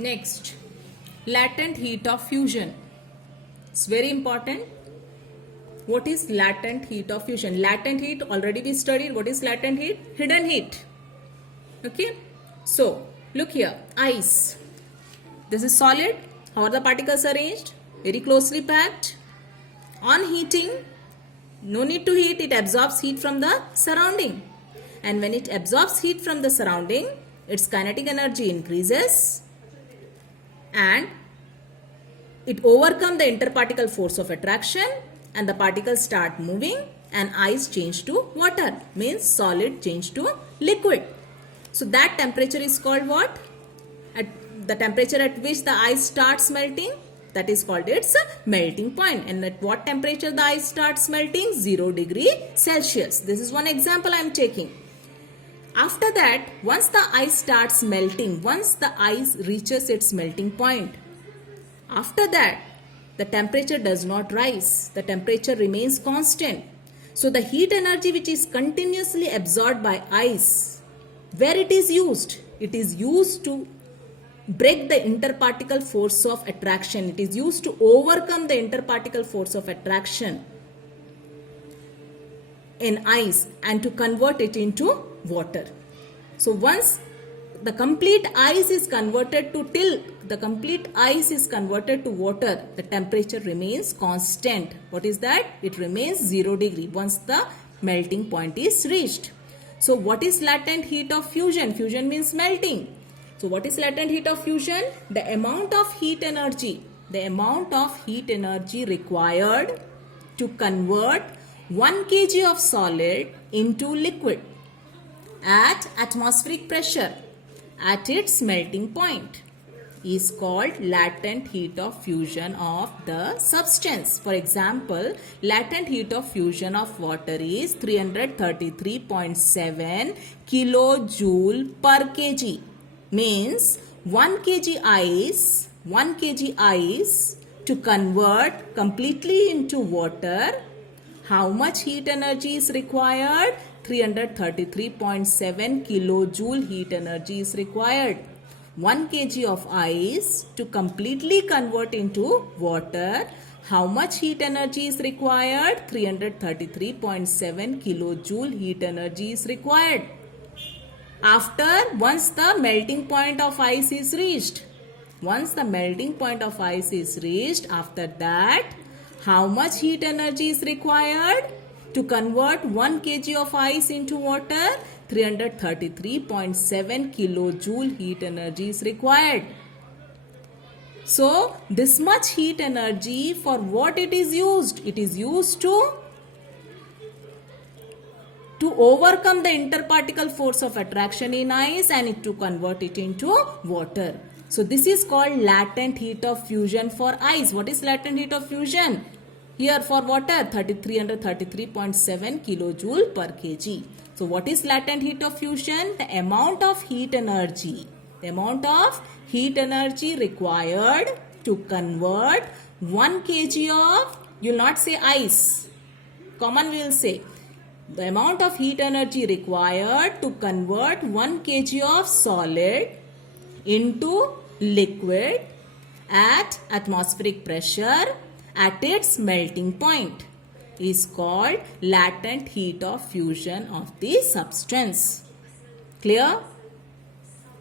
Next, latent heat of fusion. It's very important. What is latent heat of fusion? Latent heat, already we studied. What is latent heat? Hidden heat. Okay. So, look here. Ice. This is solid. How are the particles arranged? Very closely packed. On heating, no need to heat. It absorbs heat from the surrounding. And when it absorbs heat from the surrounding, its kinetic energy increases. And it overcomes the interparticle force of attraction and the particles start moving and ice change to water, means solid change to liquid. So that temperature is called what? At the temperature at which the ice starts melting, that is called its melting point. And at what temperature the ice starts melting? 0 degree Celsius. This is one example I am taking. After that, once the ice starts melting, once the ice reaches its melting point, after that, the temperature does not rise. The temperature remains constant. So the heat energy which is continuously absorbed by ice, where it is used? It is used to break the interparticle force of attraction. It is used to overcome the interparticle force of attraction in ice and to convert it into water. So once the complete ice is converted to water, the temperature remains constant. What is that? It remains 0 degree once the melting point is reached. So what is latent heat of fusion? Fusion means melting. So what is latent heat of fusion? The amount of heat energy required to convert 1 kg of solid into liquid at atmospheric pressure at its melting point is called latent heat of fusion of the substance. For example, latent heat of fusion of water is 333.7 kilojoule per kg. Means 1 kg ice to convert completely into water. How much heat energy is required? 333.7 kilojoule heat energy is required. 1 kg of ice to completely convert into water. How much heat energy is required? 333.7 kilojoule heat energy is required. Once the melting point of ice is reached. After that, how much heat energy is required to convert 1 kg of ice into water? 333.7 kilojoule heat energy is required. So, this much heat energy, for what it is used? It is used to overcome the interparticle force of attraction in ice and to convert it into water. So, this is called latent heat of fusion for ice. What is latent heat of fusion? Here for water, 333.7 kilojoule per kg. So, what is latent heat of fusion? The amount of heat energy required to convert 1 kg of, you will not say ice, common we will say, the amount of heat energy required to convert 1 kg of solid into liquid at atmospheric pressure at its melting point is called latent heat of fusion of the substance. Clear?